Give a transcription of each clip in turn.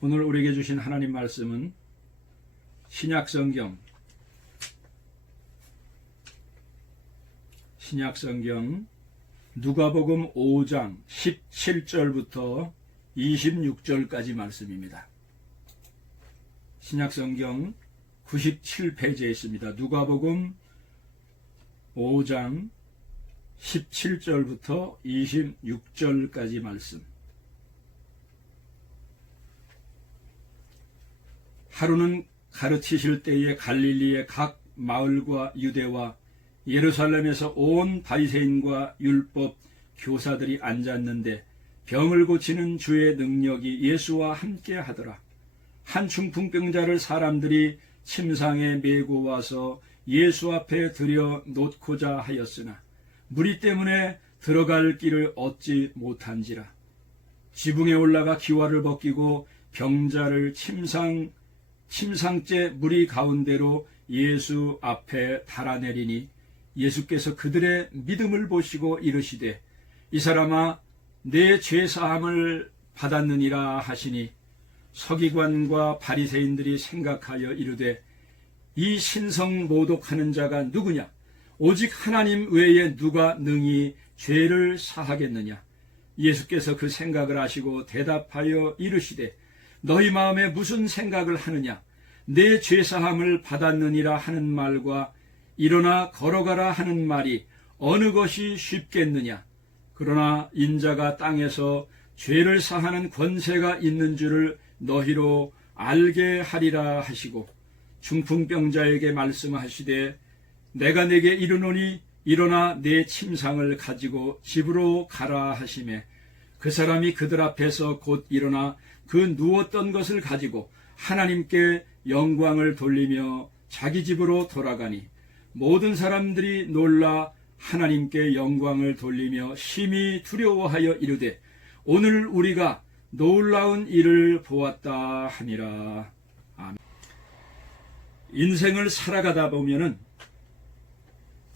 오늘 우리에게 주신 하나님 말씀은 신약성경 누가복음 5장 17절부터 26절까지 말씀입니다. 신약성경 97페이지에 있습니다. 누가복음 5장 17절부터 26절까지 말씀. 하루는 가르치실 때에 갈릴리의 각 마을과 유대와 예루살렘에서 온 바리새인과 율법 교사들이 앉았는데 병을 고치는 주의 능력이 예수와 함께 하더라. 한 중풍병자를 사람들이 침상에 메고 와서 예수 앞에 들여 놓고자 하였으나 무리 때문에 들어갈 길을 얻지 못한지라. 지붕에 올라가 기와를 벗기고 병자를 침상째 무리 가운데로 예수 앞에 달아내리니 예수께서 그들의 믿음을 보시고 이르시되 이 사람아 내 죄사함을 받았느니라 하시니 서기관과 바리새인들이 생각하여 이르되 이 신성 모독하는 자가 누구냐? 오직 하나님 외에 누가 능히 죄를 사하겠느냐? 예수께서 그 생각을 아시고 대답하여 이르시되 너희 마음에 무슨 생각을 하느냐? 내 죄사함을 받았느니라 하는 말과 일어나 걸어가라 하는 말이 어느 것이 쉽겠느냐? 그러나 인자가 땅에서 죄를 사하는 권세가 있는 줄을 너희로 알게 하리라 하시고 중풍병자에게 말씀하시되 내가 네게 이르노니 일어나 내 침상을 가지고 집으로 가라 하시매 그 사람이 그들 앞에서 곧 일어나 그 누웠던 것을 가지고 하나님께 영광을 돌리며 자기 집으로 돌아가니 모든 사람들이 놀라 하나님께 영광을 돌리며 심히 두려워하여 이르되 오늘 우리가 놀라운 일을 보았다 하니라. 아멘. 인생을 살아가다 보면은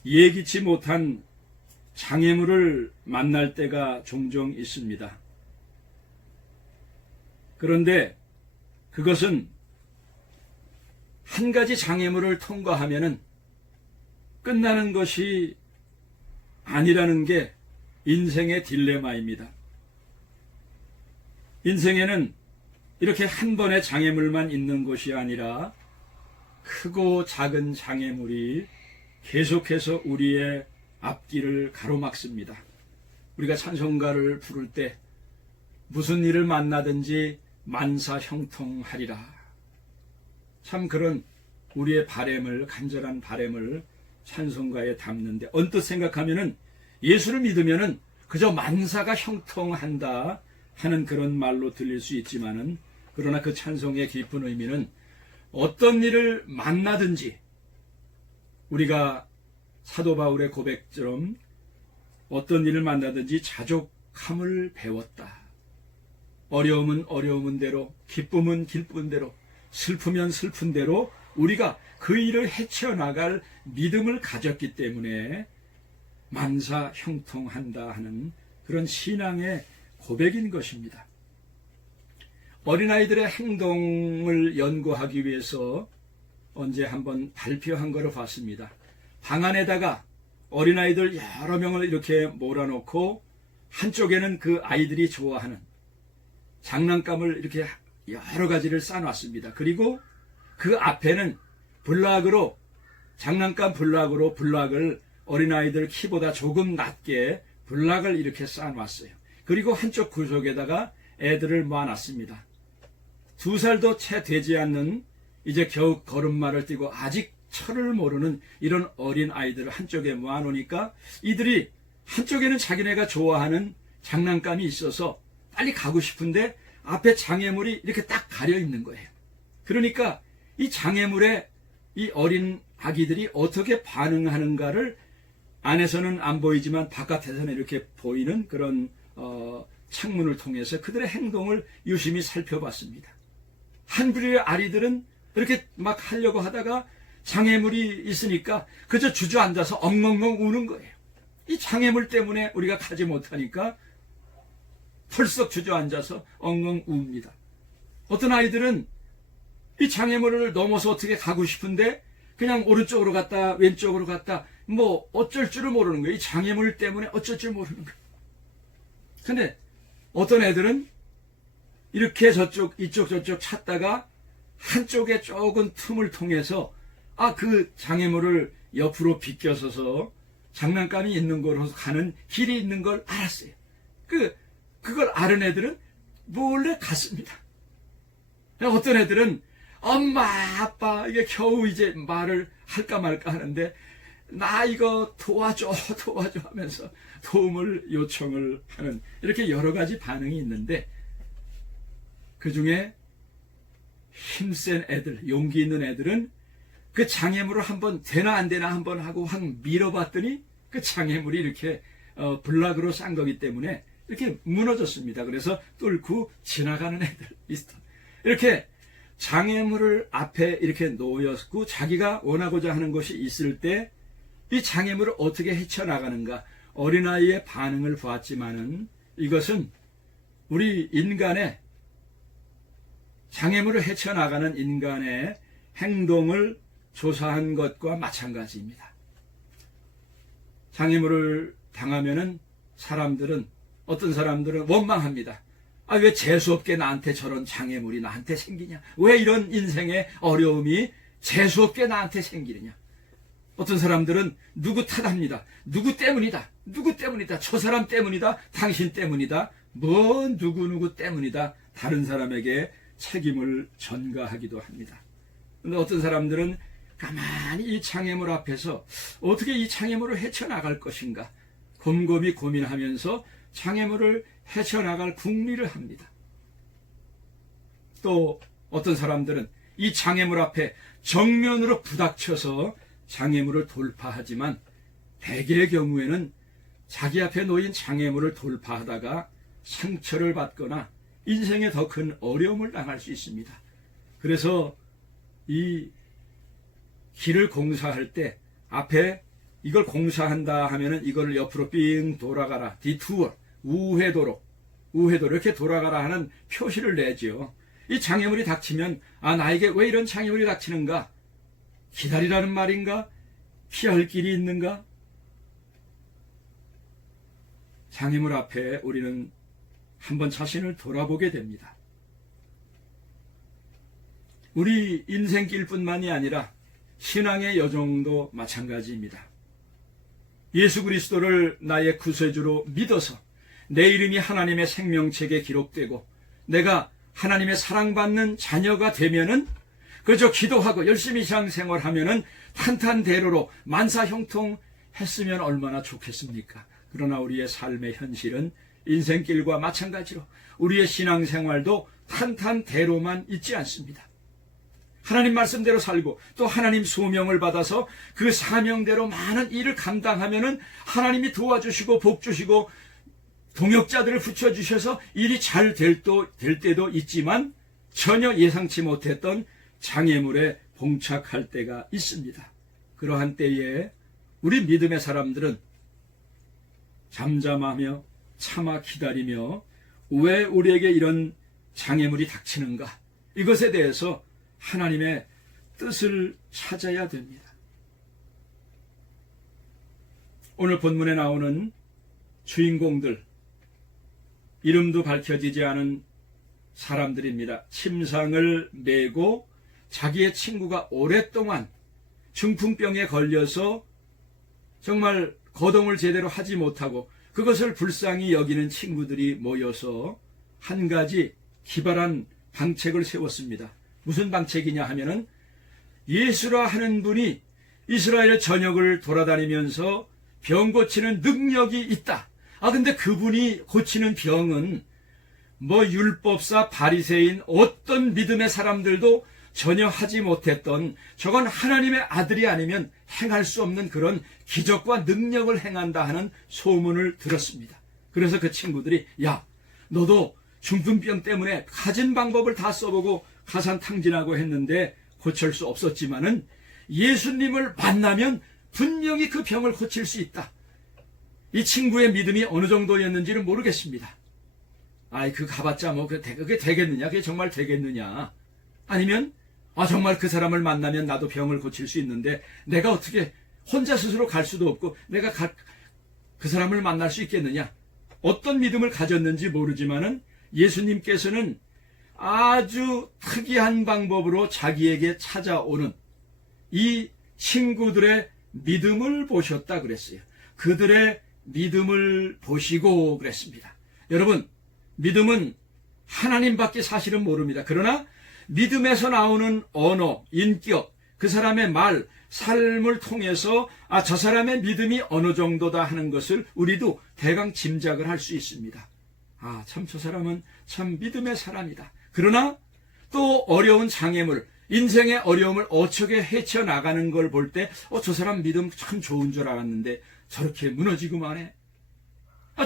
예기치 못한 장애물을 만날 때가 종종 있습니다. 그런데 그것은 한 가지 장애물을 통과하면은 끝나는 것이 아니라는 게 인생의 딜레마입니다. 인생에는 이렇게 한 번의 장애물만 있는 것이 아니라 크고 작은 장애물이 계속해서 우리의 앞길을 가로막습니다. 우리가 찬송가를 부를 때 무슨 일을 만나든지 만사 형통하리라. 참 그런 우리의 바램을, 간절한 바램을 찬송가에 담는데 언뜻 생각하면은 예수를 믿으면은 그저 만사가 형통한다 하는 그런 말로 들릴 수 있지만은 그러나 그 찬송의 깊은 의미는 어떤 일을 만나든지 우리가 사도 바울의 고백처럼 어떤 일을 만나든지 자족함을 배웠다. 어려움은 어려운 대로, 기쁨은 기쁜 대로, 슬프면 슬픈 대로 우리가 그 일을 헤쳐나갈 믿음을 가졌기 때문에 만사 형통한다 하는 그런 신앙의 고백인 것입니다. 어린아이들의 행동을 연구하기 위해서 언제 한번 발표한 것을 봤습니다. 방 안에다가 어린아이들 여러 명을 이렇게 몰아놓고 한쪽에는 그 아이들이 좋아하는 장난감을 이렇게 여러 가지를 쌓아놨습니다. 그리고 그 앞에는 블락으로 장난감 블락을 어린아이들 키보다 조금 낮게 블락을 이렇게 쌓아놨어요. 그리고 한쪽 구석에다가 애들을 모아놨습니다. 2살도 채 되지 않는 이제 겨우 걸음마를 띄고 아직 철을 모르는 이런 어린 아이들을 한쪽에 모아놓으니까 이들이 한쪽에는 자기네가 좋아하는 장난감이 있어서 빨리 가고 싶은데 앞에 장애물이 이렇게 딱 가려 있는 거예요. 그러니까 이 장애물에 이 어린 아기들이 어떻게 반응하는가를 안에서는 안 보이지만 바깥에서는 이렇게 보이는 그런 창문을 통해서 그들의 행동을 유심히 살펴봤습니다. 한 부류의 아이들은 이렇게 막 하려고 하다가 장애물이 있으니까 그저 주저앉아서 엉엉엉 우는 거예요. 이 장애물 때문에 우리가 가지 못하니까 털썩 주저앉아서 엉엉 웁니다. 어떤 아이들은 이 장애물을 넘어서 어떻게 가고 싶은데 그냥 오른쪽으로 갔다 왼쪽으로 갔다 뭐 어쩔 줄을 모르는 거예요. 이 장애물 때문에 어쩔 줄 모르는 거예요. 근데 어떤 애들은 이렇게 저쪽 이쪽 저쪽 찾다가 한쪽에 조금 틈을 통해서 그 장애물을 옆으로 비껴서서 장난감이 있는 곳으로 가는 길이 있는 걸 알았어요. 그걸 아는 애들은 몰래 갔습니다. 어떤 애들은 엄마 아빠 이게 겨우 이제 말을 할까 말까 하는데 나 이거 도와줘 하면서 도움을 요청을 하는 이렇게 여러 가지 반응이 있는데 그 중에 힘센 애들, 용기 있는 애들은 그 장애물을 한번 되나 안 되나 한번 하고 확 밀어봤더니 그 장애물이 이렇게 블락으로 싼 거기 때문에 이렇게 무너졌습니다. 그래서 뚫고 지나가는 애들 있어. 이렇게 장애물을 앞에 이렇게 놓였고 자기가 원하고자 하는 것이 있을 때 이 장애물을 어떻게 헤쳐나가는가 어린아이의 반응을 보았지만은 이것은 우리 인간의 장애물을 헤쳐나가는 인간의 행동을 조사한 것과 마찬가지입니다. 장애물을 당하면은 어떤 사람들은 원망합니다. 왜 재수없게 나한테 저런 장애물이 나한테 생기냐? 왜 이런 인생의 어려움이 재수없게 나한테 생기느냐? 어떤 사람들은 누구 탓합니다. 누구 때문이다. 저 사람 때문이다. 당신 때문이다. 누구 때문이다. 다른 사람에게 책임을 전가하기도 합니다. 그런데 어떤 사람들은 가만히 이 장애물 앞에서 어떻게 이 장애물을 헤쳐나갈 것인가 곰곰이 고민하면서 장애물을 헤쳐나갈 궁리를 합니다. 또 어떤 사람들은 이 장애물 앞에 정면으로 부닥쳐서 장애물을 돌파하지만 대개의 경우에는 자기 앞에 놓인 장애물을 돌파하다가 상처를 받거나 인생에 더 큰 어려움을 당할 수 있습니다. 그래서 이 길을 공사할 때 앞에 이걸 공사한다 하면은 이걸 옆으로 삥 돌아가라. 디투어, 우회도로 이렇게 돌아가라 하는 표시를 내지요. 이 장애물이 닥치면 나에게 왜 이런 장애물이 닥치는가? 기다리라는 말인가? 피할 길이 있는가? 장애물 앞에 우리는 한번 자신을 돌아보게 됩니다. 우리 인생길뿐만이 아니라 신앙의 여정도 마찬가지입니다. 예수 그리스도를 나의 구세주로 믿어서 내 이름이 하나님의 생명책에 기록되고 내가 하나님의 사랑받는 자녀가 되면은 그저 기도하고 열심히 신앙생활하면은 탄탄대로로 만사형통했으면 얼마나 좋겠습니까? 그러나 우리의 삶의 현실은 인생길과 마찬가지로 우리의 신앙생활도 탄탄대로만 있지 않습니다. 하나님 말씀대로 살고 또 하나님 소명을 받아서 그 사명대로 많은 일을 감당하면은 하나님이 도와주시고 복주시고 동역자들을 붙여주셔서 일이 잘 될 때도 있지만 전혀 예상치 못했던 장애물에 봉착할 때가 있습니다. 그러한 때에 우리 믿음의 사람들은 잠잠하며 참아 기다리며 왜 우리에게 이런 장애물이 닥치는가? 이것에 대해서 하나님의 뜻을 찾아야 됩니다. 오늘 본문에 나오는 주인공들, 이름도 밝혀지지 않은 사람들입니다. 침상을 메고 자기의 친구가 오랫동안 중풍병에 걸려서 정말 거동을 제대로 하지 못하고 그것을 불쌍히 여기는 친구들이 모여서 한 가지 기발한 방책을 세웠습니다. 무슨 방책이냐 하면은 예수라 하는 분이 이스라엘 전역을 돌아다니면서 병 고치는 능력이 있다. 근데 그분이 고치는 병은 율법사 바리새인 어떤 믿음의 사람들도 전혀 하지 못했던 저건 하나님의 아들이 아니면 행할 수 없는 그런 기적과 능력을 행한다 하는 소문을 들었습니다. 그래서 그 친구들이 너도 중풍병 때문에 가진 방법을 다 써보고 가산탕진하고 했는데 고칠 수 없었지만은 예수님을 만나면 분명히 그 병을 고칠 수 있다. 이 친구의 믿음이 어느 정도였는지는 모르겠습니다. 아이, 그 가봤자 뭐, 그게 되겠느냐? 그게 정말 되겠느냐? 아니면, 정말 그 사람을 만나면 나도 병을 고칠 수 있는데, 내가 어떻게 혼자 스스로 갈 수도 없고, 내가 그 사람을 만날 수 있겠느냐? 어떤 믿음을 가졌는지 모르지만은, 예수님께서는 아주 특이한 방법으로 자기에게 찾아오는 이 친구들의 믿음을 보셨다 그랬어요. 그들의 믿음을 보시고 그랬습니다. 여러분, 믿음은 하나님밖에 사실은 모릅니다. 그러나 믿음에서 나오는 언어, 인격, 그 사람의 말, 삶을 통해서 저 사람의 믿음이 어느 정도다 하는 것을 우리도 대강 짐작을 할 수 있습니다. 참 저 사람은 참 믿음의 사람이다. 그러나 또 어려운 장애물, 인생의 어려움을 어떻게 헤쳐나가는 걸 볼 때 저 사람 믿음 참 좋은 줄 알았는데 저렇게 무너지고만 해.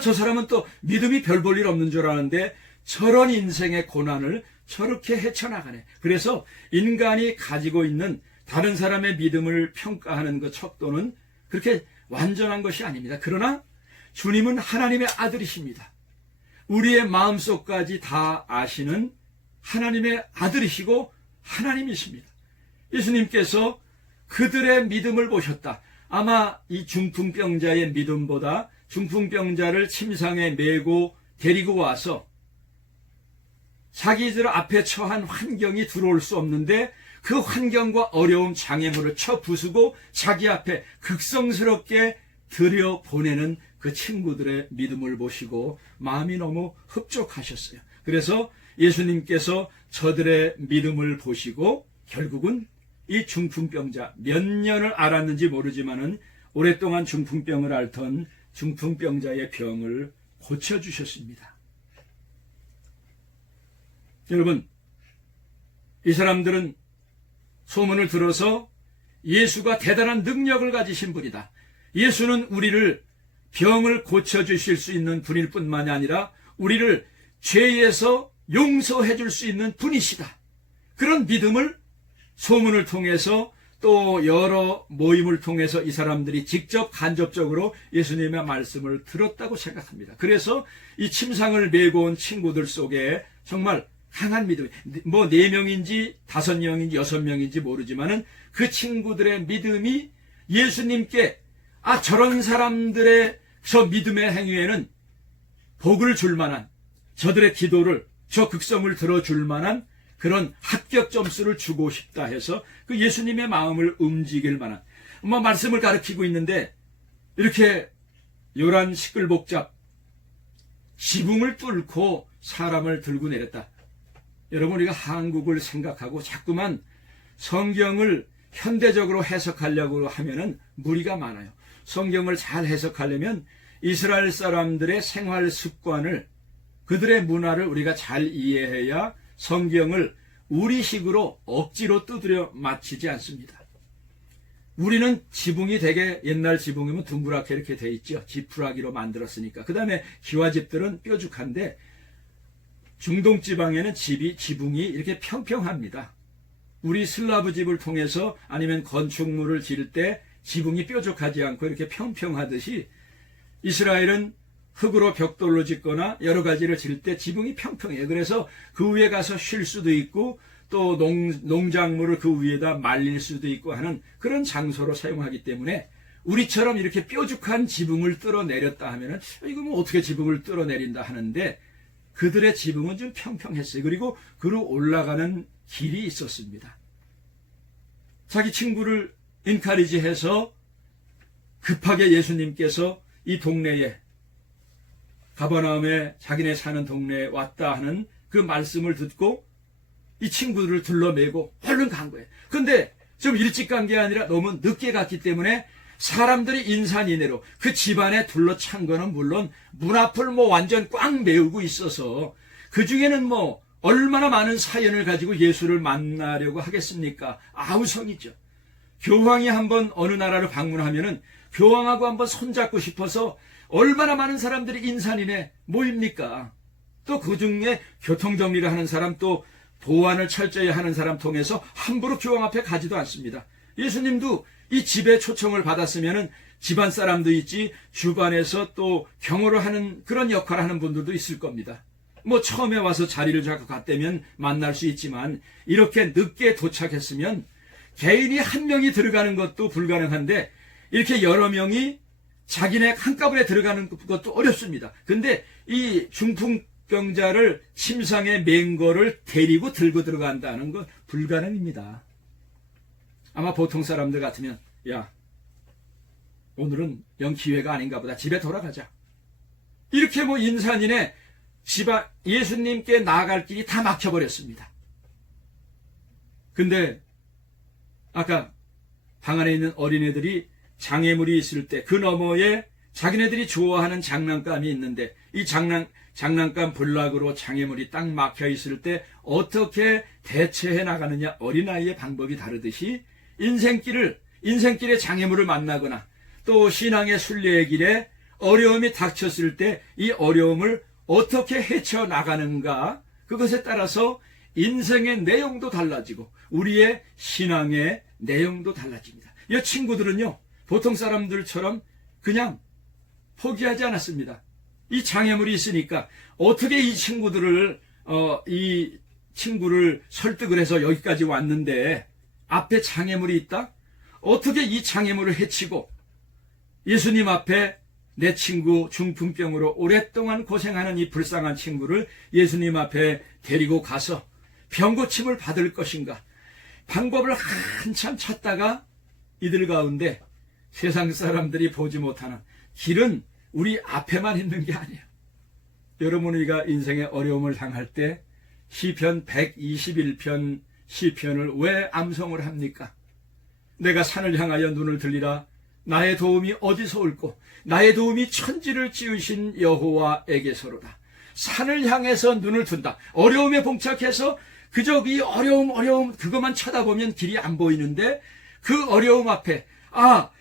저 사람은 또 믿음이 별 볼 일 없는 줄 아는데 저런 인생의 고난을 저렇게 헤쳐나가네. 그래서 인간이 가지고 있는 다른 사람의 믿음을 평가하는 그 척도는 그렇게 완전한 것이 아닙니다. 그러나 주님은 하나님의 아들이십니다. 우리의 마음속까지 다 아시는 하나님의 아들이시고 하나님이십니다. 예수님께서 그들의 믿음을 보셨다. 아마 이 중풍병자의 믿음보다 중풍병자를 침상에 메고 데리고 와서 자기들 앞에 처한 환경이 들어올 수 없는데 그 환경과 어려움 장애물을 쳐 부수고 자기 앞에 극성스럽게 들여보내는 그 친구들의 믿음을 보시고 마음이 너무 흡족하셨어요. 그래서 예수님께서 저들의 믿음을 보시고 결국은 이 중풍병자 몇 년을 앓았는지 모르지만은 오랫동안 중풍병을 앓던 중풍병자의 병을 고쳐주셨습니다. 여러분, 이 사람들은 소문을 들어서 예수가 대단한 능력을 가지신 분이다. 예수는 우리를 병을 고쳐주실 수 있는 분일 뿐만이 아니라 우리를 죄에서 용서해 줄 수 있는 분이시다. 그런 믿음을 소문을 통해서 또 여러 모임을 통해서 이 사람들이 직접 간접적으로 예수님의 말씀을 들었다고 생각합니다. 그래서 이 침상을 메고 온 친구들 속에 정말 강한 믿음, 뭐 4명인지 5명인지 6명인지 모르지만은 그 친구들의 믿음이 예수님께 저런 사람들의 저 믿음의 행위에는 복을 줄 만한 저들의 기도를 저 극성을 들어줄 만한 그런 합격 점수를 주고 싶다 해서 그 예수님의 마음을 움직일 만한 말씀을 가르치고 있는데 이렇게 요란 시끌복잡 지붕을 뚫고 사람을 들고 내렸다. 여러분, 우리가 한국을 생각하고 자꾸만 성경을 현대적으로 해석하려고 하면은 무리가 많아요. 성경을 잘 해석하려면 이스라엘 사람들의 생활 습관을, 그들의 문화를 우리가 잘 이해해야 성경을 우리식으로 억지로 두드려 맞히지 않습니다. 우리는 지붕이 되게 옛날 지붕이면 둥그랗게 이렇게 돼 있죠. 지푸라기로 만들었으니까. 그 다음에 기와집들은 뾰족한데 중동 지방에는 지붕이 이렇게 평평합니다. 우리 슬라브 집을 통해서 아니면 건축물을 지을 때 지붕이 뾰족하지 않고 이렇게 평평하듯이 이스라엘은 흙으로 벽돌로 짓거나 여러 가지를 지을 때 지붕이 평평해요. 그래서 그 위에 가서 쉴 수도 있고 또 농작물을 그 위에다 말릴 수도 있고 하는 그런 장소로 사용하기 때문에 우리처럼 이렇게 뾰족한 지붕을 뚫어내렸다 하면은 이거 뭐 어떻게 지붕을 뚫어내린다 하는데 그들의 지붕은 좀 평평했어요. 그리고 그로 올라가는 길이 있었습니다. 자기 친구를 인카리지해서 급하게 예수님께서 이 동네에 가버나움에 자기네 사는 동네에 왔다 하는 그 말씀을 듣고 이 친구들을 둘러매고 얼른 간 거예요. 근데 좀 일찍 간 게 아니라 너무 늦게 갔기 때문에 사람들이 인산인해로 그 집안에 둘러찬 거는 물론 문 앞을 완전 꽉 메우고 있어서 그 중에는 얼마나 많은 사연을 가지고 예수를 만나려고 하겠습니까? 아우성이죠. 교황이 한번 어느 나라를 방문하면은 교황하고 한번 손잡고 싶어서 얼마나 많은 사람들이 인산인해 모입니까? 또 그 중에 교통정리를 하는 사람, 또 보안을 철저히 하는 사람 통해서 함부로 교황 앞에 가지도 않습니다. 예수님도 이 집에 초청을 받았으면은 집안 사람도 있지 주반에서 또 경호를 하는 그런 역할을 하는 분들도 있을 겁니다. 뭐 처음에 와서 자리를 잡고 갔다면 만날 수 있지만 이렇게 늦게 도착했으면 개인이 한 명이 들어가는 것도 불가능한데 이렇게 여러 명이 자기네 한꺼번에 들어가는 것도 어렵습니다. 근데 이 중풍병자를 침상에 맨 거를 데리고 들고 들어간다는 건 불가능입니다. 아마 보통 사람들 같으면 야, 오늘은 영 기회가 아닌가 보다. 집에 돌아가자. 이렇게 뭐 인산인해 예수님께 나아갈 길이 다 막혀버렸습니다. 근데 아까 방 안에 있는 어린애들이 장애물이 있을 때 그 너머에 자기네들이 좋아하는 장난감이 있는데 이 장난감 블락으로 장애물이 딱 막혀 있을 때 어떻게 대처해 나가느냐. 어린아이의 방법이 다르듯이 인생길에 장애물을 만나거나 또 신앙의 순례의 길에 어려움이 닥쳤을 때 이 어려움을 어떻게 헤쳐나가는가, 그것에 따라서 인생의 내용도 달라지고 우리의 신앙의 내용도 달라집니다. 이 친구들은요, 보통 사람들처럼 그냥 포기하지 않았습니다. 이 장애물이 있으니까 어떻게 이 친구를 설득을 해서 여기까지 왔는데 앞에 장애물이 있다? 어떻게 이 장애물을 헤치고 예수님 앞에 내 친구 중풍병으로 오랫동안 고생하는 이 불쌍한 친구를 예수님 앞에 데리고 가서 병고침을 받을 것인가. 방법을 한참 찾다가 이들 가운데 세상 사람들이 보지 못하는 길은 우리 앞에만 있는 게 아니에요. 여러분, 우리가 인생의 어려움을 당할 때 시편 121편 시편을 왜 암송을 합니까? 내가 산을 향하여 눈을 들리라. 나의 도움이 어디서 올꼬? 나의 도움이 천지를 지으신 여호와에게서로다. 산을 향해서 눈을 둔다. 어려움에 봉착해서 그저 이 어려움 그것만 쳐다보면 길이 안 보이는데 그 어려움 앞에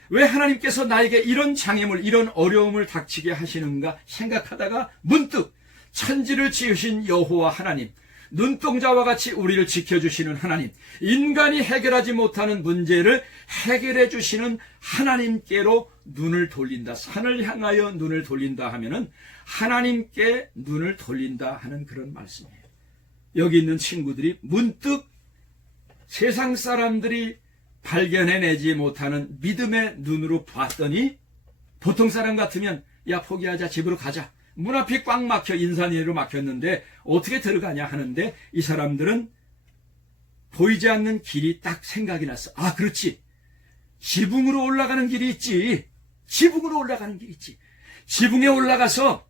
왜 하나님께서 나에게 이런 장애물, 이런 어려움을 닥치게 하시는가 생각하다가 문득 천지를 지으신 여호와 하나님, 눈동자와 같이 우리를 지켜주시는 하나님, 인간이 해결하지 못하는 문제를 해결해 주시는 하나님께로 눈을 돌린다. 산을 향하여 눈을 돌린다 하면은 하나님께 눈을 돌린다 하는 그런 말씀이에요. 여기 있는 친구들이 문득 세상 사람들이 발견해내지 못하는 믿음의 눈으로 봤더니 보통 사람 같으면 야, 포기하자, 집으로 가자. 문 앞이 꽉 막혀 인산이로 막혔는데 어떻게 들어가냐 하는데 이 사람들은 보이지 않는 길이 딱 생각이 났어. 그렇지. 지붕으로 올라가는 길이 있지. 지붕으로 올라가는 길이 있지. 지붕에 올라가서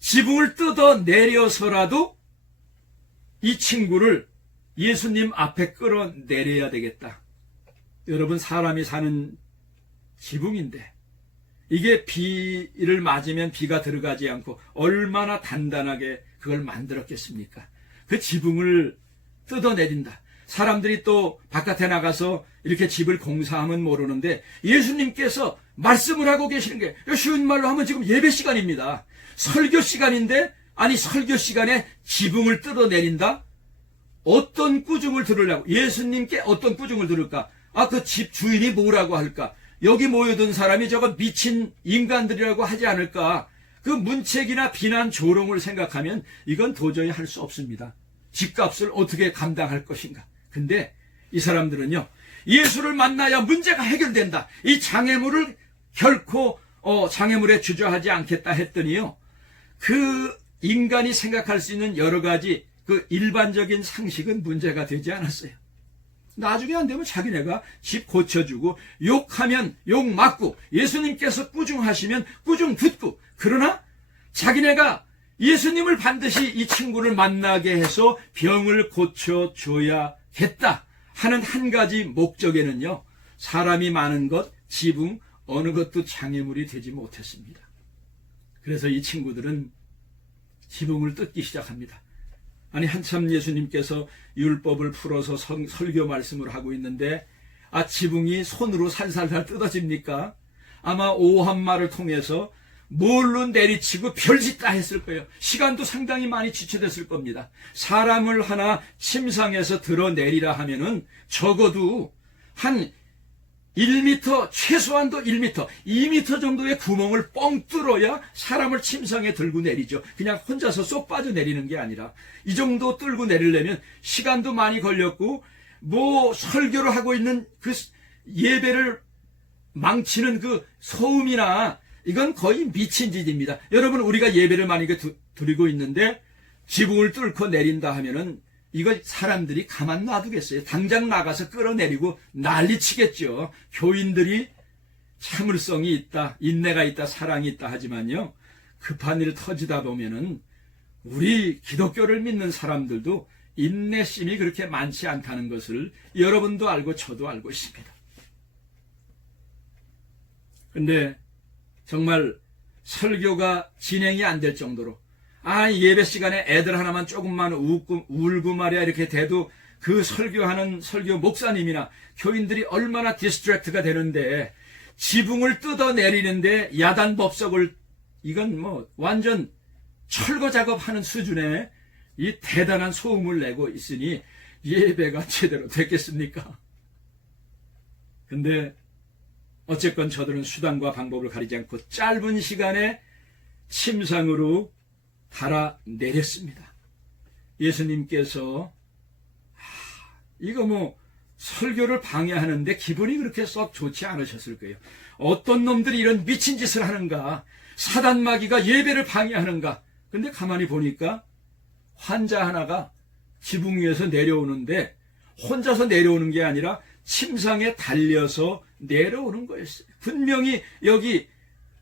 지붕을 뜯어내려서라도 이 친구를 예수님 앞에 끌어내려야 되겠다. 여러분, 사람이 사는 지붕인데 이게 비를 맞으면 비가 들어가지 않고 얼마나 단단하게 그걸 만들었겠습니까? 그 지붕을 뜯어내린다. 사람들이 또 바깥에 나가서 이렇게 집을 공사하면 모르는데 예수님께서 말씀을 하고 계시는 게 쉬운 말로 하면 지금 예배 시간입니다. 설교 시간인데 설교 시간에 지붕을 뜯어내린다? 어떤 꾸중을 들으려고? 예수님께 어떤 꾸중을 들을까? 그 집 주인이 뭐라고 할까? 여기 모여든 사람이 저거 미친 인간들이라고 하지 않을까? 그 문책이나 비난 조롱을 생각하면 이건 도저히 할 수 없습니다. 집값을 어떻게 감당할 것인가? 근데 이 사람들은요, 예수를 만나야 문제가 해결된다. 이 장애물을 결코 장애물에 주저하지 않겠다 했더니요, 그 인간이 생각할 수 있는 여러 가지 그 일반적인 상식은 문제가 되지 않았어요. 나중에 안 되면 자기네가 집 고쳐주고, 욕하면 욕 맞고, 예수님께서 꾸중하시면 꾸중 듣고, 그러나 자기네가 예수님을 반드시 이 친구를 만나게 해서 병을 고쳐줘야겠다 하는 한 가지 목적에는요, 사람이 많은 것, 지붕, 어느 것도 장애물이 되지 못했습니다. 그래서 이 친구들은 지붕을 뜯기 시작합니다. 한참 예수님께서 율법을 풀어서 설교 말씀을 하고 있는데 지붕이 손으로 살살살 뜯어집니까? 아마 오한마를 통해서 뭘로 내리치고 별짓다 했을 거예요. 시간도 상당히 많이 지체됐을 겁니다. 사람을 하나 침상에서 드러내리라 하면은 적어도 한 1m, 최소한도 1m, 2m 정도의 구멍을 뻥 뚫어야 사람을 침상에 들고 내리죠. 그냥 혼자서 쏙 빠져 내리는 게 아니라 이 정도 뚫고 내리려면 시간도 많이 걸렸고 설교를 하고 있는 그 예배를 망치는 그 소음이나 이건 거의 미친 짓입니다. 여러분, 우리가 예배를 만약에 드리고 있는데 지붕을 뚫고 내린다 하면은 이거 사람들이 가만 놔두겠어요? 당장 나가서 끌어내리고 난리치겠죠. 교인들이 참을성이 있다, 인내가 있다, 사랑이 있다 하지만요, 급한 일 터지다 보면은 우리 기독교를 믿는 사람들도 인내심이 그렇게 많지 않다는 것을 여러분도 알고 저도 알고 있습니다. 근데 정말 설교가 진행이 안 될 정도로 예배 시간에 애들 하나만 조금만 울고 말이야 이렇게 돼도 그 설교하는 설교 목사님이나 교인들이 얼마나 디스트랙트가 되는데 지붕을 뜯어내리는데 야단법석을 이건 완전 철거 작업하는 수준의 이 대단한 소음을 내고 있으니 예배가 제대로 됐겠습니까? 근데 어쨌건 저들은 수단과 방법을 가리지 않고 짧은 시간에 침상으로 달아내렸습니다. 예수님께서 이거 설교를 방해하는데 기분이 그렇게 썩 좋지 않으셨을 거예요. 어떤 놈들이 이런 미친 짓을 하는가, 사단마귀가 예배를 방해하는가. 근데 가만히 보니까 환자 하나가 지붕 위에서 내려오는데 혼자서 내려오는 게 아니라 침상에 달려서 내려오는 거였어요. 분명히 여기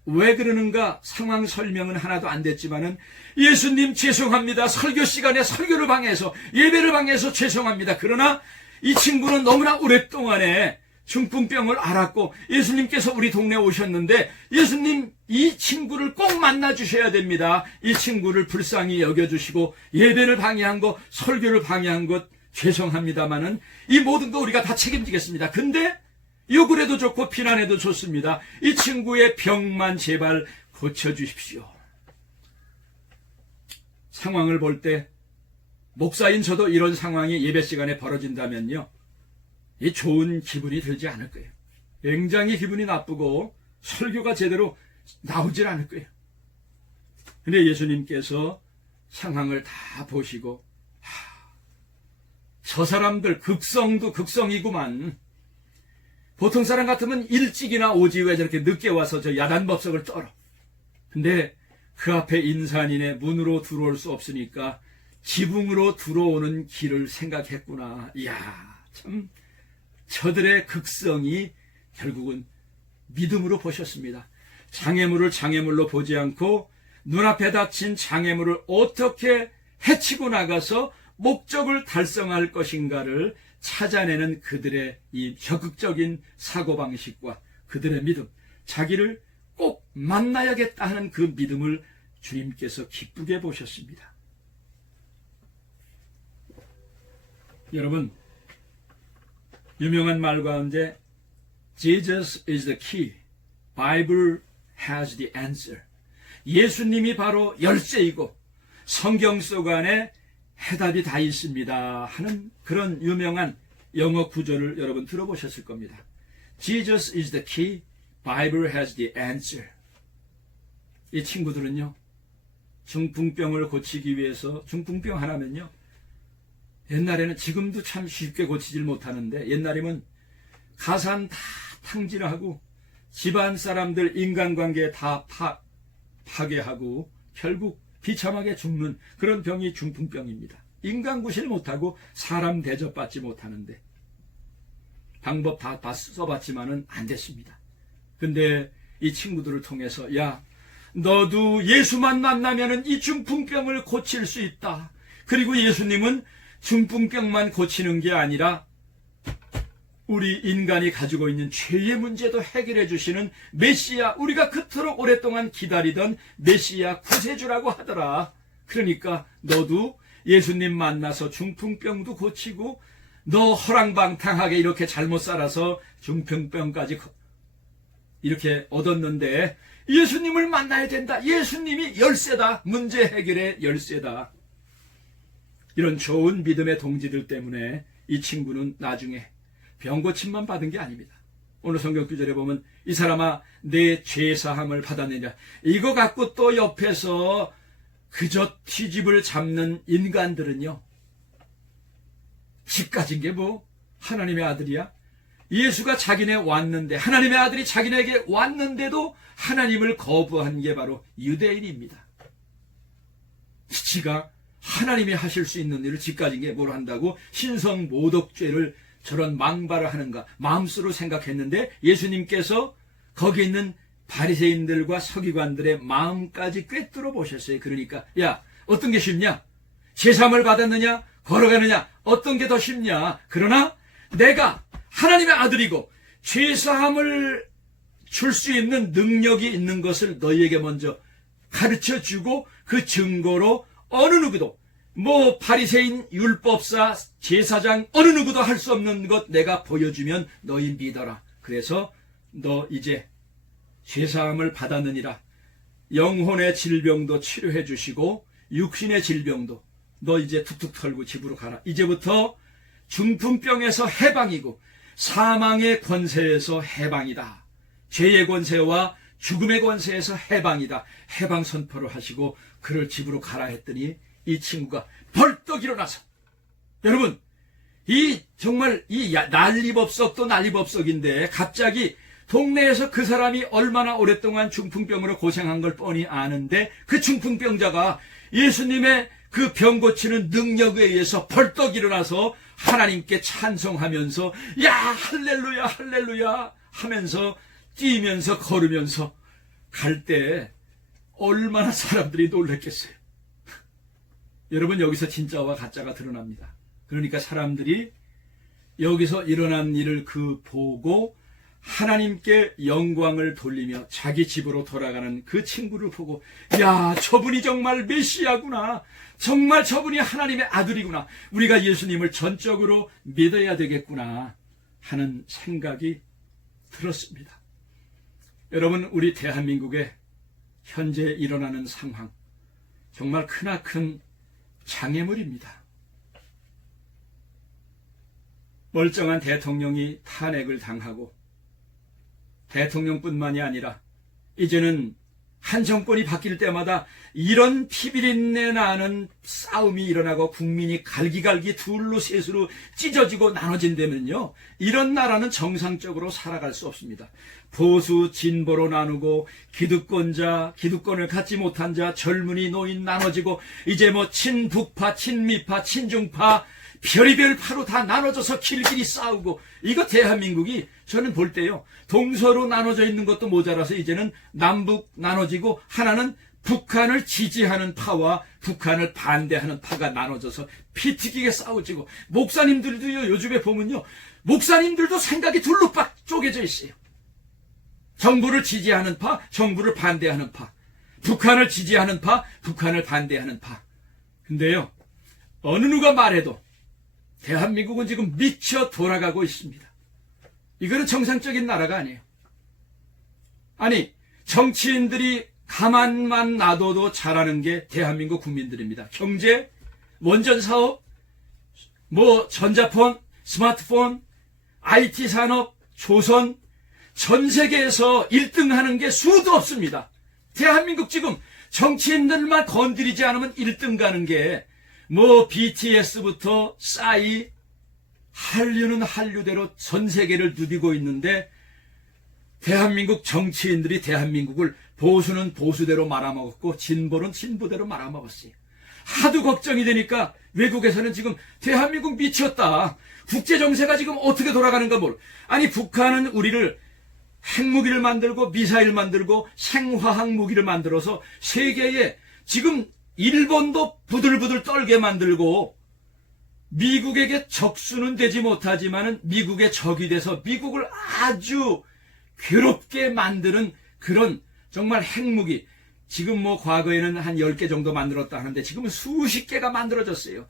왜 그러는가 상황 설명은 하나도 안 됐지만은 예수님 죄송합니다. 설교 시간에 설교를 방해해서 예배를 방해해서 죄송합니다. 그러나 이 친구는 너무나 오랫동안에 중풍병을 앓았고 예수님께서 우리 동네에 오셨는데 예수님 이 친구를 꼭 만나 주셔야 됩니다. 이 친구를 불쌍히 여겨주시고 예배를 방해한 것, 설교를 방해한 것 죄송합니다마는 이 모든 거 우리가 다 책임지겠습니다. 근데 욕을 해도 좋고 비난해도 좋습니다. 이 친구의 병만 제발 고쳐주십시오. 상황을 볼 때 목사인 저도 이런 상황이 예배 시간에 벌어진다면요, 이 좋은 기분이 들지 않을 거예요. 굉장히 기분이 나쁘고 설교가 제대로 나오질 않을 거예요. 근데 예수님께서 상황을 다 보시고 저 사람들 극성도 극성이구만. 보통 사람 같으면 일찍이나 오지 왜 저렇게 늦게 와서 저 야단법석을 떨어. 근데 그 앞에 인산인의 문으로 들어올 수 없으니까 지붕으로 들어오는 길을 생각했구나. 이야, 참 저들의 극성이 결국은 믿음으로 보셨습니다. 장애물을 장애물로 보지 않고 눈앞에 닥친 장애물을 어떻게 해치고 나가서 목적을 달성할 것인가를 찾아내는 그들의 이 적극적인 사고방식과 그들의 믿음, 자기를 꼭 만나야겠다 하는 그 믿음을 주님께서 기쁘게 보셨습니다. 여러분, 유명한 말 가운데 Jesus is the key, Bible has the answer. 예수님이 바로 열쇠이고 성경 속 안에 해답이 다 있습니다 하는 그런 유명한 영어 구절을 여러분 들어보셨을 겁니다. Jesus is the key, Bible has the answer. 이 친구들은요, 중풍병을 고치기 위해서, 중풍병 하나면요, 옛날에는, 지금도 참 쉽게 고치질 못하는데 옛날에는 가산 다 탕진하고 집안 사람들 인간관계 다 파괴하고 결국 비참하게 죽는 그런 병이 중풍병입니다. 인간 구실 못하고 사람 대접받지 못하는데 방법 다 써봤지만은 안 됐습니다. 근데 이 친구들을 통해서 야, 너도 예수만 만나면은 이 중풍병을 고칠 수 있다. 그리고 예수님은 중풍병만 고치는 게 아니라 우리 인간이 가지고 있는 죄의 문제도 해결해 주시는 메시아, 우리가 그토록 오랫동안 기다리던 메시아 구세주라고 하더라. 그러니까 너도 예수님 만나서 중풍병도 고치고 너 허랑방탕하게 이렇게 잘못 살아서 중풍병까지 이렇게 얻었는데 예수님을 만나야 된다. 예수님이 열쇠다. 문제 해결의 열쇠다. 이런 좋은 믿음의 동지들 때문에 이 친구는 나중에 병고침만 받은 게 아닙니다. 오늘 성경 구절에 보면 이 사람아 내 죄사함을 받았느냐. 이거 갖고 또 옆에서 그저 튀집을 잡는 인간들은요. 집 가진 게 뭐 하나님의 아들이야? 예수가 자기네 왔는데, 하나님의 아들이 자기네에게 왔는데도 하나님을 거부한 게 바로 유대인입니다. 지가 하나님이 하실 수 있는 일을 집 가진 게 뭘 한다고 신성 모독죄를 저런 망발을 하는가 마음속으로 생각했는데, 예수님께서 거기 있는 바리새인들과 서기관들의 마음까지 꿰뚫어 보셨어요. 그러니까 야, 어떤 게 쉽냐? 제사함을 받았느냐? 걸어가느냐? 어떤 게 더 쉽냐? 그러나 내가 하나님의 아들이고 죄사함을 줄 수 있는 능력이 있는 것을 너희에게 먼저 가르쳐주고, 그 증거로 어느 누구도, 뭐 바리새인, 율법사, 제사장 어느 누구도 할 수 없는 것 내가 보여주면 너희 믿어라. 그래서 너 이제 죄사함을 받았느니라. 영혼의 질병도 치료해 주시고 육신의 질병도 너 이제 툭툭 털고 집으로 가라. 이제부터 중풍병에서 해방이고 사망의 권세에서 해방이다. 죄의 권세와 죽음의 권세에서 해방이다. 해방 선포를 하시고 그를 집으로 가라 했더니 이 친구가 벌떡 일어나서, 여러분, 정말 난리법석도 난리법석인데 갑자기 동네에서 그 사람이 얼마나 오랫동안 중풍병으로 고생한 걸 뻔히 아는데, 그 중풍병자가 예수님의 그 병 고치는 능력에 의해서 벌떡 일어나서 하나님께 찬송하면서 야 할렐루야 할렐루야 하면서 뛰면서 걸으면서 갈 때 얼마나 사람들이 놀랐겠어요. 여러분, 여기서 진짜와 가짜가 드러납니다. 그러니까 사람들이 여기서 일어난 일을 보고 하나님께 영광을 돌리며 자기 집으로 돌아가는 그 친구를 보고, 야, 저분이 정말 메시아구나. 정말 저분이 하나님의 아들이구나. 우리가 예수님을 전적으로 믿어야 되겠구나 하는 생각이 들었습니다. 여러분, 우리 대한민국에 현재 일어나는 상황, 정말 크나큰 장애물입니다. 멀쩡한 대통령이 탄핵을 당하고, 대통령뿐만이 아니라 이제는 한 정권이 바뀔 때마다 이런 피비린내 나는 싸움이 일어나고 국민이 갈기갈기 둘로 셋으로 찢어지고 나눠진다면요, 이런 나라는 정상적으로 살아갈 수 없습니다. 보수 진보로 나누고 기득권자, 기득권을 갖지 못한 자, 젊은이 노인 나눠지고, 이제 뭐 친북파, 친미파, 친중파 별의별 파로 다 나눠져서 길길이 싸우고, 이거 대한민국이 저는 볼 때요, 동서로 나눠져 있는 것도 모자라서 이제는 남북 나눠지고, 하나는 북한을 지지하는 파와 북한을 반대하는 파가 나눠져서 피튀기게 싸우지고, 목사님들도요, 요즘에 보면요, 목사님들도 생각이 둘로 빡 쪼개져 있어요. 정부를 지지하는 파, 정부를 반대하는 파, 북한을 지지하는 파, 북한을 반대하는 파. 근데요, 어느 누가 말해도 대한민국은 지금 미쳐 돌아가고 있습니다. 이거는 정상적인 나라가 아니에요. 아니, 정치인들이 가만만 놔둬도 잘하는 게 대한민국 국민들입니다. 경제, 원전사업, 뭐 전자폰, 스마트폰, IT 산업, 조선, 전 세계에서 1등 하는 게 수도 없습니다. 대한민국 지금 정치인들만 건드리지 않으면 1등 가는 게, 뭐 BTS부터 싸이, 한류는 한류대로 전 세계를 누비고 있는데, 대한민국 정치인들이 대한민국을 보수는 보수대로 말아먹었고 진보는 진보대로 말아먹었어요. 하도 걱정이 되니까 외국에서는 지금 대한민국 미쳤다, 국제정세가 지금 어떻게 돌아가는가 모르. 아니, 북한은 우리를 핵무기를 만들고 미사일 만들고 생화학 무기를 만들어서 세계에 지금 일본도 부들부들 떨게 만들고, 미국에게 적수는 되지 못하지만은 미국의 적이 돼서 미국을 아주 괴롭게 만드는 그런 정말 핵무기, 지금 뭐 과거에는 한 10개 정도 만들었다 하는데 지금은 수십 개가 만들어졌어요.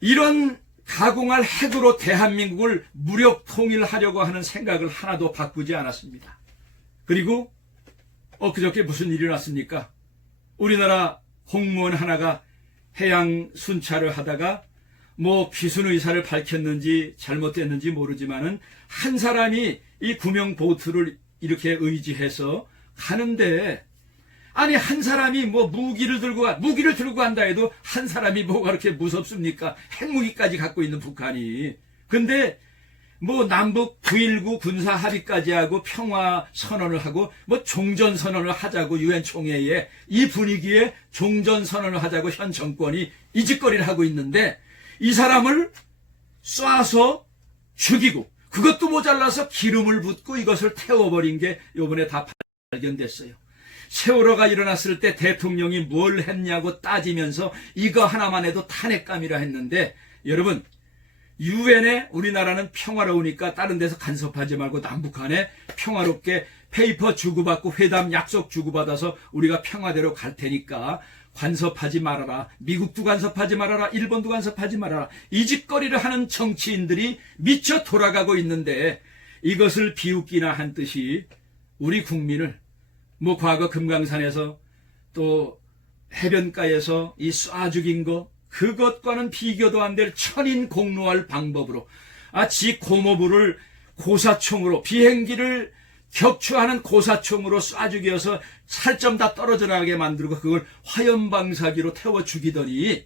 이런 가공할 핵으로 대한민국을 무력 통일하려고 하는 생각을 하나도 바꾸지 않았습니다. 그리고 엊그저께 무슨 일이 났습니까? 우리나라 공무원 하나가 해양 순찰을 하다가 뭐 귀순 의사를 밝혔는지 잘못됐는지 모르지만은 한 사람이 이 구명 보트를 이렇게 의지해서 가는데, 아니 한 사람이 뭐 무기를 들고 간다 해도 한 사람이 뭐가 그렇게 무섭습니까? 핵무기까지 갖고 있는 북한이. 근데 뭐 남북 9.19 군사 합의까지 하고 평화 선언을 하고 뭐 종전 선언을 하자고 유엔 총회에, 이 분위기에 종전 선언을 하자고 현 정권이 이 짓거리를 하고 있는데, 이 사람을 쏴서 죽이고 그것도 모자라서 기름을 붓고 이것을 태워버린 게 요번에 다 발견됐어요. 세월호가 일어났을 때 대통령이 뭘 했냐고 따지면서 이거 하나만 해도 탄핵감이라 했는데, 여러분 유엔에 우리나라는 평화로우니까 다른 데서 간섭하지 말고 남북한에 평화롭게 페이퍼 주고받고 회담 약속 주고받아서 우리가 평화대로 갈 테니까 간섭하지 말아라. 미국도 간섭하지 말아라. 일본도 간섭하지 말아라. 이 짓거리를 하는 정치인들이 미쳐 돌아가고 있는데, 이것을 비웃기나 한 듯이 우리 국민을 뭐 과거 금강산에서 또 해변가에서 이 쏴 죽인 거, 그것과는 비교도 안 될 천인공노할 방법으로 지 고모부를 고사총으로, 비행기를 격추하는 고사총으로 쏴 죽여서 살점 다 떨어져 나가게 만들고 그걸 화염방사기로 태워 죽이더니,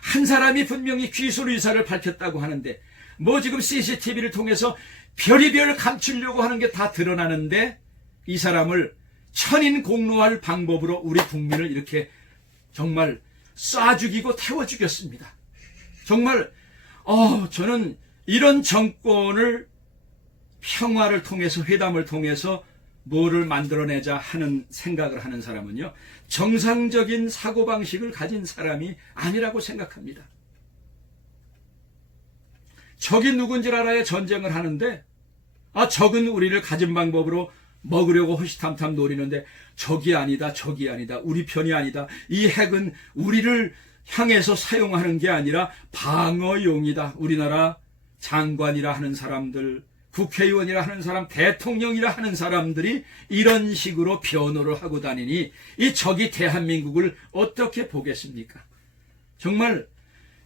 한 사람이 분명히 귀순 의사를 밝혔다고 하는데, 뭐 지금 CCTV를 통해서 별의별 감추려고 하는 게 다 드러나는데, 이 사람을 천인공노할 방법으로 우리 국민을 이렇게 정말 쏴 죽이고 태워 죽였습니다. 정말 저는 이런 정권을 평화를 통해서, 회담을 통해서 뭐를 만들어내자 하는 생각을 하는 사람은요, 정상적인 사고방식을 가진 사람이 아니라고 생각합니다. 적이 누군지 알아야 전쟁을 하는데, 적은 우리를 가진 방법으로 먹으려고 호시탐탐 노리는데, 적이 아니다, 우리 편이 아니다, 이 핵은 우리를 향해서 사용하는 게 아니라 방어용이다. 우리나라 장관이라 하는 사람들, 국회의원이라 하는 사람, 대통령이라 하는 사람들이 이런 식으로 변호를 하고 다니니 이 적이 대한민국을 어떻게 보겠습니까? 정말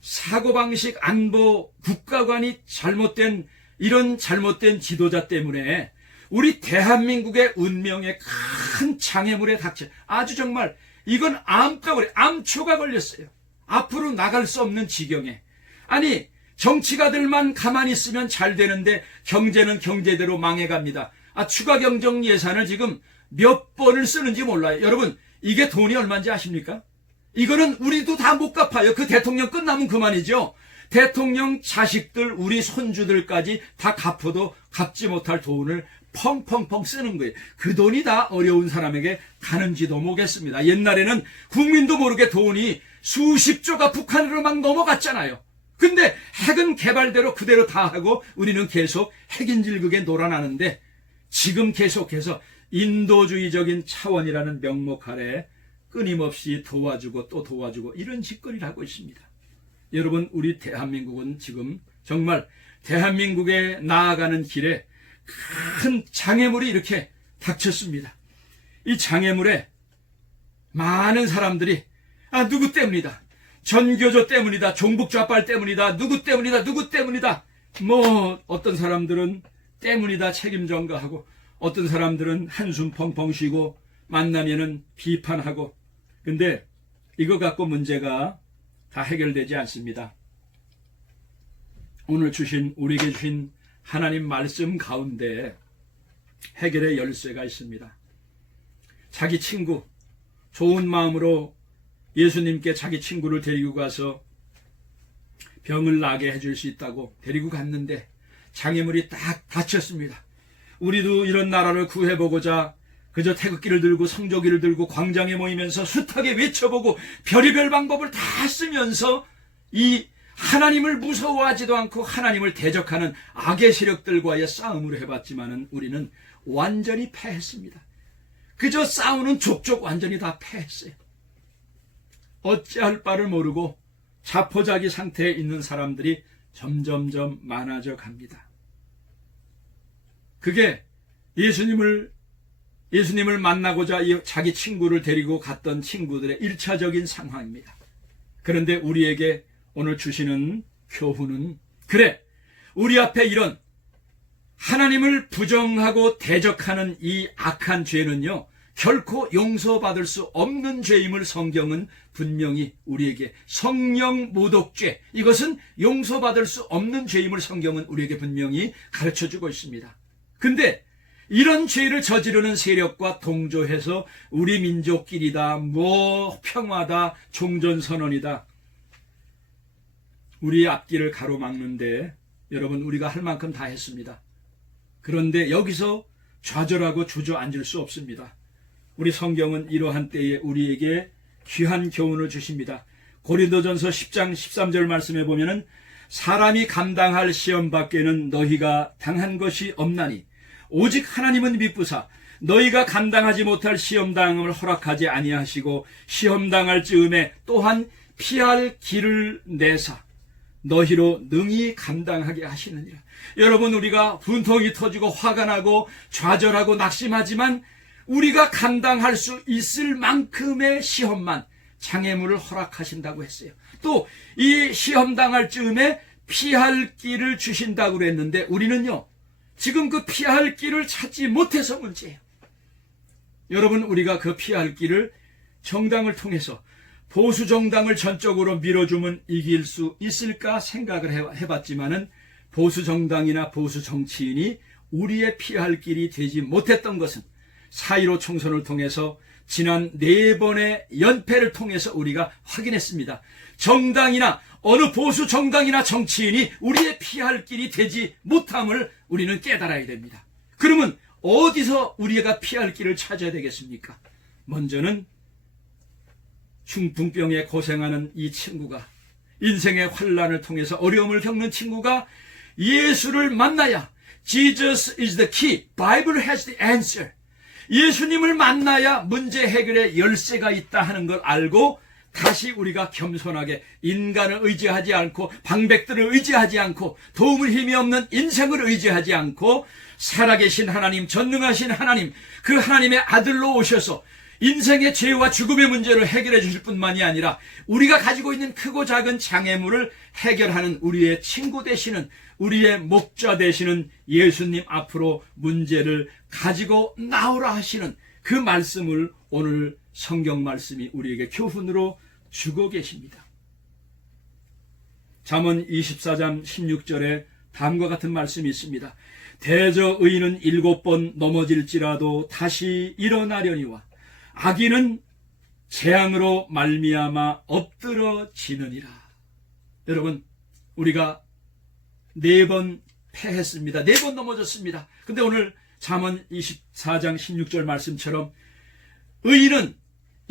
사고방식, 안보, 국가관이 잘못된, 이런 잘못된 지도자 때문에 우리 대한민국의 운명에 큰 장애물에 닥쳐, 아주 정말 이건 암덩어리, 암초가 걸렸어요. 앞으로 나갈 수 없는 지경에. 아니 정치가들만 가만히 있으면 잘 되는데 경제는 경제대로 망해갑니다. 추가 경정 예산을 지금 몇 번을 쓰는지 몰라요. 여러분 이게 돈이 얼마인지 아십니까? 이거는 우리도 다 못 갚아요. 그 대통령 끝나면 그만이죠. 대통령 자식들, 우리 손주들까지 다 갚아도 갚지 못할 돈을 펑펑펑 쓰는 거예요. 그 돈이 다 어려운 사람에게 가는지도 모르겠습니다. 옛날에는 국민도 모르게 돈이 수십조가 북한으로 막 넘어갔잖아요. 근데 핵은 개발대로 그대로 다 하고 우리는 계속 핵인질극에 놀아나는데, 지금 계속해서 인도주의적인 차원이라는 명목 아래 끊임없이 도와주고 또 도와주고 이런 짓거리를 하고 있습니다. 여러분 우리 대한민국은 지금 정말 대한민국에 나아가는 길에 큰 장애물이 이렇게 닥쳤습니다. 이 장애물에 많은 사람들이 누구 때문이다, 전교조 때문이다, 종북좌빨 때문이다, 누구 때문이다, 뭐 어떤 사람들은 때문이다 책임 전가하고, 어떤 사람들은 한숨 펑펑 쉬고 만나면은 비판하고. 근데 이거 갖고 문제가 다 해결되지 않습니다. 오늘 우리에게 주신 하나님 말씀 가운데 해결의 열쇠가 있습니다. 자기 친구, 좋은 마음으로 예수님께 자기 친구를 데리고 가서 병을 나게 해줄 수 있다고 데리고 갔는데 장애물이 딱 닫혔습니다. 우리도 이런 나라를 구해보고자 그저 태극기를 들고 성조기를 들고 광장에 모이면서 숱하게 외쳐보고 별의별 방법을 다 쓰면서 이 하나님을 무서워하지도 않고 하나님을 대적하는 악의 세력들과의 싸움을 해봤지만은 우리는 완전히 패했습니다. 그저 싸우는 족족 완전히 다 패했어요. 어찌할 바를 모르고 자포자기 상태에 있는 사람들이 점점점 많아져 갑니다. 그게 예수님을 만나고자 자기 친구를 데리고 갔던 친구들의 1차적인 상황입니다. 그런데 우리에게 오늘 주시는 교훈은, 그래, 우리 앞에 이런 하나님을 부정하고 대적하는 이 악한 죄는요, 결코 용서받을 수 없는 죄임을 성경은 분명히 우리에게, 성령 모독죄, 이것은 용서받을 수 없는 죄임을 성경은 우리에게 분명히 가르쳐주고 있습니다. 근데 이런 죄를 저지르는 세력과 동조해서 우리 민족끼리다, 평화다, 종전선언이다, 우리의 앞길을 가로막는데 여러분, 우리가 할 만큼 다 했습니다. 그런데 여기서 좌절하고 주저앉을 수 없습니다. 우리 성경은 이러한 때에 우리에게 귀한 교훈을 주십니다. 고린도전서 10장 13절 말씀에 보면은, 사람이 감당할 시험 밖에는 너희가 당한 것이 없나니 오직 하나님은 미쁘사 너희가 감당하지 못할 시험당함을 허락하지 아니하시고 시험당할 즈음에 또한 피할 길을 내사 너희로 능히 감당하게 하시느니라. 여러분, 우리가 분통이 터지고 화가 나고 좌절하고 낙심하지만 우리가 감당할 수 있을 만큼의 시험만, 장애물을 허락하신다고 했어요. 또 이 시험당할 즈음에 피할 길을 주신다고 그랬는데 우리는요, 지금 그 피할 길을 찾지 못해서 문제예요. 여러분, 우리가 그 피할 길을 정당을 통해서, 보수 정당을 전적으로 밀어주면 이길 수 있을까 생각을 해봤지만은, 보수 정당이나 보수 정치인이 우리의 피할 길이 되지 못했던 것은 4.15 총선을 통해서, 지난 4번의 연패를 통해서 우리가 확인했습니다. 정당이나 어느 보수 정당이나 정치인이 우리의 피할 길이 되지 못함을 우리는 깨달아야 됩니다. 그러면 어디서 우리가 피할 길을 찾아야 되겠습니까? 먼저는 중풍병에 고생하는 이 친구가, 인생의 환란을 통해서 어려움을 겪는 친구가 예수를 만나야, Jesus is the key, Bible has the answer, 예수님을 만나야 문제 해결의 열쇠가 있다 하는 걸 알고, 다시 우리가 겸손하게 인간을 의지하지 않고, 방백들을 의지하지 않고, 도움을 힘이 없는 인생을 의지하지 않고, 살아계신 하나님, 전능하신 하나님, 그 하나님의 아들로 오셔서 인생의 죄와 죽음의 문제를 해결해 주실 뿐만이 아니라 우리가 가지고 있는 크고 작은 장애물을 해결하는 우리의 친구 되시는, 우리의 목자 되시는 예수님 앞으로 문제를 가지고 나오라 하시는 그 말씀을 오늘 성경 말씀이 우리에게 교훈으로 주고 계십니다. 잠언 24장 16절에 다음과 같은 말씀이 있습니다. 대저 의인은 7번 넘어질지라도 다시 일어나려니와 악인은 재앙으로 말미암아 엎드러지느니라. 여러분, 우리가 4번 패했습니다. 4번 넘어졌습니다. 근데 오늘 잠언 24장 16절 말씀처럼 의인은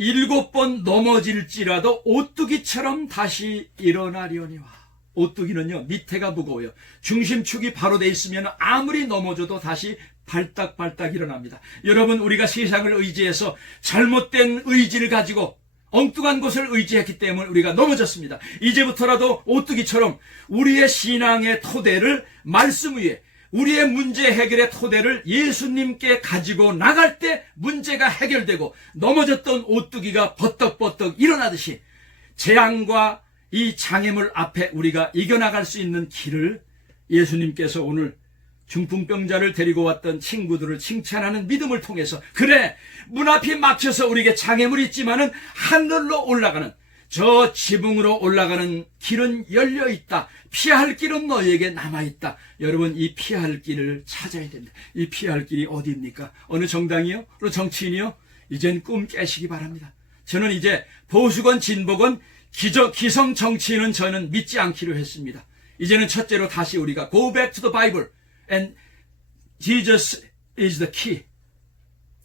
7번 넘어질지라도 오뚜기처럼 다시 일어나려니와. 오뚜기는요, 밑에가 무거워요. 중심축이 바로 돼 있으면 아무리 넘어져도 다시 발딱발딱 일어납니다. 여러분, 우리가 세상을 의지해서 잘못된 의지를 가지고 엉뚱한 것을 의지했기 때문에 우리가 넘어졌습니다. 이제부터라도 오뚜기처럼 우리의 신앙의 토대를 말씀 위에, 우리의 문제 해결의 토대를 예수님께 가지고 나갈 때 문제가 해결되고, 넘어졌던 오뚜기가 버떡버떡 일어나듯이 재앙과 이 장애물 앞에 우리가 이겨나갈 수 있는 길을 예수님께서 오늘 중풍병자를 데리고 왔던 친구들을 칭찬하는 믿음을 통해서, 그래, 문 앞이 막혀서 우리에게 장애물이 있지만은 하늘로 올라가는, 저 지붕으로 올라가는 길은 열려있다. 피할 길은 너희에게 남아있다. 여러분, 이 피할 길을 찾아야 됩니다. 이 피할 길이 어디입니까? 어느 정당이요? 어느 정치인이요? 이젠 꿈 깨시기 바랍니다. 저는 이제 보수건 진보건 기성 정치인은 저는 믿지 않기로 했습니다. 이제는 첫째로 다시 우리가 go back to the Bible and Jesus is the key.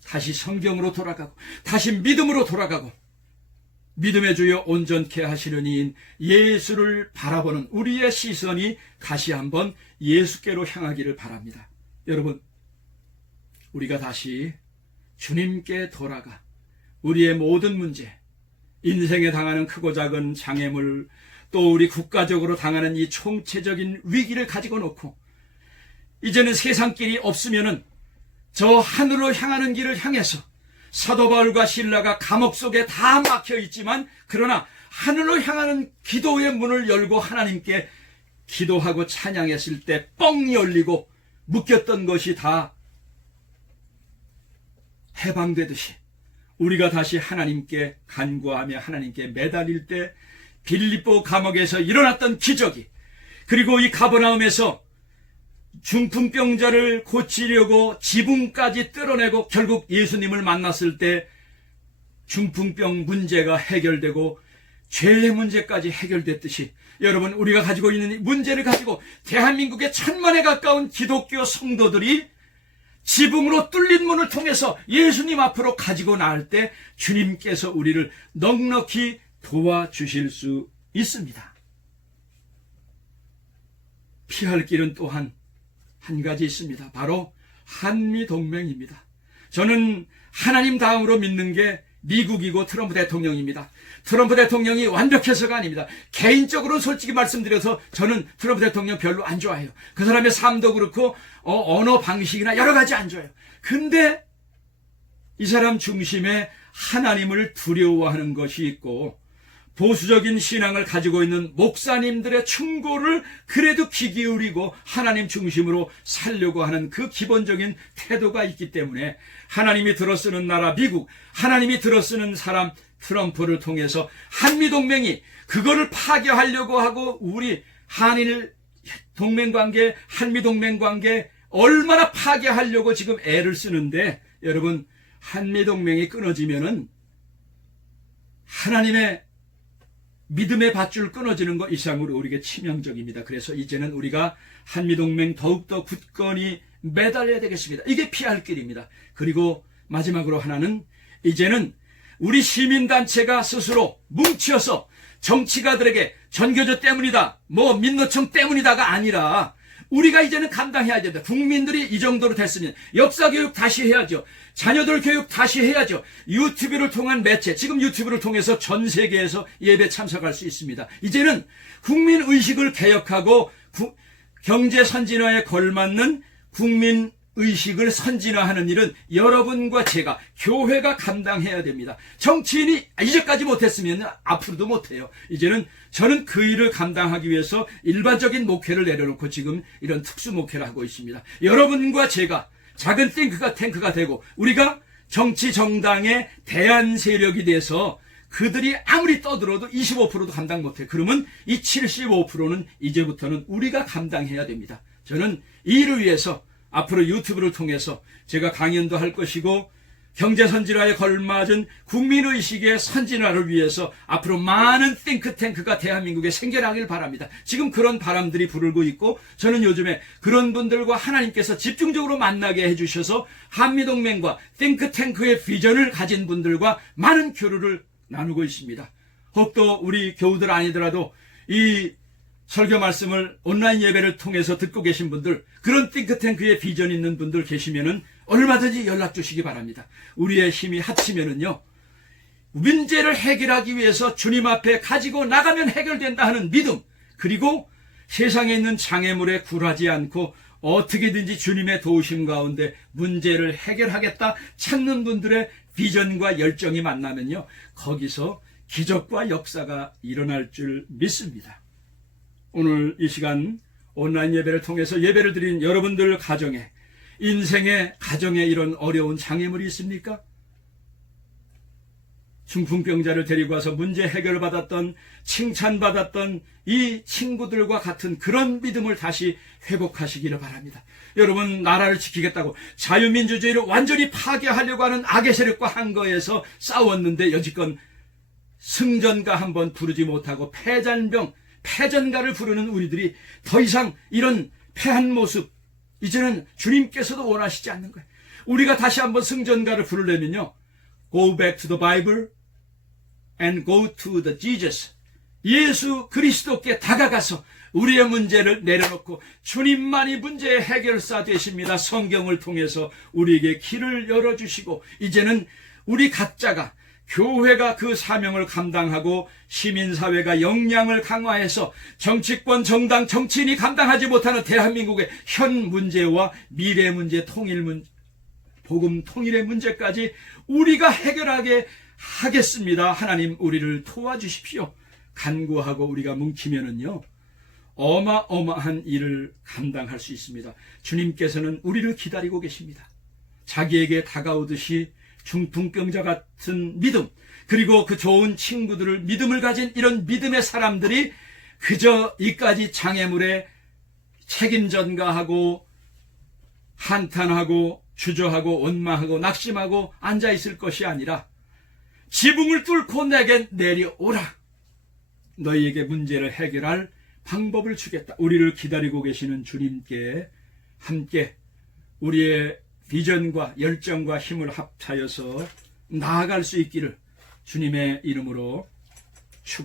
다시 성경으로 돌아가고, 다시 믿음으로 돌아가고, 믿음의 주여 온전케 하시려니 예수를 바라보는 우리의 시선이 다시 한번 예수께로 향하기를 바랍니다. 여러분, 우리가 다시 주님께 돌아가 우리의 모든 문제, 인생에 당하는 크고 작은 장애물, 또 우리 국가적으로 당하는 이 총체적인 위기를 가지고 놓고, 이제는 세상길이 없으면은 저 하늘로 향하는 길을 향해서, 사도 바울과 실라가 감옥 속에 다 막혀 있지만 그러나 하늘로 향하는 기도의 문을 열고 하나님께 기도하고 찬양했을 때 뻥 열리고 묶였던 것이 다 해방되듯이 우리가 다시 하나님께 간구하며 하나님께 매달릴 때 빌립보 감옥에서 일어났던 기적이, 그리고 이 가버나움에서 중풍병자를 고치려고 지붕까지 뜯어내고 결국 예수님을 만났을 때 중풍병 문제가 해결되고 죄의 문제까지 해결됐듯이, 여러분, 우리가 가지고 있는 문제를 가지고 대한민국의 1000만에 가까운 기독교 성도들이 지붕으로 뚫린 문을 통해서 예수님 앞으로 가지고 나올 때 주님께서 우리를 넉넉히 도와주실 수 있습니다. 피할 길은 또한 한 가지 있습니다. 바로 한미동맹입니다. 저는 하나님 다음으로 믿는 게 미국이고 트럼프 대통령입니다. 트럼프 대통령이 완벽해서가 아닙니다. 개인적으로는 솔직히 말씀드려서 저는 트럼프 대통령 별로 안 좋아해요. 그 사람의 삶도 그렇고 언어 방식이나 여러 가지 안 좋아요. 근데 이 사람 중심에 하나님을 두려워하는 것이 있고 보수적인 신앙을 가지고 있는 목사님들의 충고를 그래도 귀 기울이고 하나님 중심으로 살려고 하는 그 기본적인 태도가 있기 때문에 하나님이 들어쓰는 나라 미국, 하나님이 들어쓰는 사람 트럼프를 통해서 한미동맹이 그거를 파괴하려고 하고 우리 한일 동맹관계, 한미동맹관계 얼마나 파괴하려고 지금 애를 쓰는데, 여러분, 한미동맹이 끊어지면은 하나님의 믿음의 밧줄 끊어지는 것 이상으로 우리에게 치명적입니다. 그래서 이제는 우리가 한미동맹 더욱더 굳건히 매달려야 되겠습니다. 이게 피할 길입니다. 그리고 마지막으로 하나는, 이제는 우리 시민단체가 스스로 뭉쳐서 정치가들에게 전교조 때문이다, 민노총 때문이다가 아니라 우리가 이제는 감당해야 된다. 국민들이 이 정도로 됐으면 역사교육 다시 해야죠. 자녀들 교육 다시 해야죠. 유튜브를 통한 매체, 지금 유튜브를 통해서 전 세계에서 예배 참석할 수 있습니다. 이제는 국민의식을 개혁하고 경제 선진화에 걸맞는 국민의식을 선진화하는 일은 여러분과 제가, 교회가 감당해야 됩니다. 정치인이 이제까지 못했으면 앞으로도 못해요. 이제는 저는 그 일을 감당하기 위해서 일반적인 목회를 내려놓고 지금 이런 특수 목회를 하고 있습니다. 여러분과 제가 작은 탱크가 되고 우리가 정치 정당의 대안 세력이 돼서 그들이 아무리 떠들어도 25%도 감당 못해. 그러면 이 75%는 이제부터는 우리가 감당해야 됩니다. 저는 이 일을 위해서 앞으로 유튜브를 통해서 제가 강연도 할 것이고 경제 선진화에 걸맞은 국민의식의 선진화를 위해서 앞으로 많은 띵크탱크가 대한민국에 생겨나길 바랍니다. 지금 그런 바람들이 불고 있고 저는 요즘에 그런 분들과 하나님께서 집중적으로 만나게 해주셔서 한미동맹과 띵크탱크의 비전을 가진 분들과 많은 교류를 나누고 있습니다. 혹도 우리 교우들 아니더라도 이 설교 말씀을 온라인 예배를 통해서 듣고 계신 분들, 그런 띵크탱크의 비전 있는 분들 계시면은 얼마든지 연락 주시기 바랍니다. 우리의 힘이 합치면은요, 문제를 해결하기 위해서 주님 앞에 가지고 나가면 해결된다 하는 믿음, 그리고 세상에 있는 장애물에 굴하지 않고 어떻게든지 주님의 도우심 가운데 문제를 해결하겠다 찾는 분들의 비전과 열정이 만나면요, 거기서 기적과 역사가 일어날 줄 믿습니다. 오늘 이 시간 온라인 예배를 통해서 예배를 드린 여러분들 가정에, 인생의 가정에 이런 어려운 장애물이 있습니까? 중풍병자를 데리고 와서 문제 해결받았던, 칭찬받았던 이 친구들과 같은 그런 믿음을 다시 회복하시기를 바랍니다. 여러분, 나라를 지키겠다고 자유민주주의를 완전히 파괴하려고 하는 악의 세력과 한거에서 싸웠는데 여지껏 승전가 한번 부르지 못하고 패전가를 부르는 우리들이 더 이상 이런 패한 모습, 이제는 주님께서도 원하시지 않는 거예요. 우리가 다시 한번 승전가를 부르려면요, Go back to the Bible and go to the Jesus. 예수 그리스도께 다가가서 우리의 문제를 내려놓고 주님만이 문제의 해결사 되십니다. 성경을 통해서 우리에게 길을 열어주시고, 이제는 우리 각자가, 교회가 그 사명을 감당하고 시민사회가 역량을 강화해서 정치권, 정당, 정치인이 감당하지 못하는 대한민국의 현 문제와 미래 문제, 통일 문제, 복음 통일의 문제까지 우리가 해결하게 하겠습니다. 하나님, 우리를 도와주십시오. 간구하고 우리가 뭉치면은요, 어마어마한 일을 감당할 수 있습니다. 주님께서는 우리를 기다리고 계십니다. 자기에게 다가오듯이 중풍병자 같은 믿음, 그리고 그 좋은 친구들을 믿음을 가진 이런 믿음의 사람들이 그저 이까지 장애물에 책임전가하고 한탄하고 주저하고 원망하고 낙심하고 앉아있을 것이 아니라 지붕을 뚫고 내게 내려오라. 너희에게 문제를 해결할 방법을 주겠다. 우리를 기다리고 계시는 주님께 함께 우리의 비전과 열정과 힘을 합하여서 나아갈 수 있기를 주님의 이름으로 축원합니다.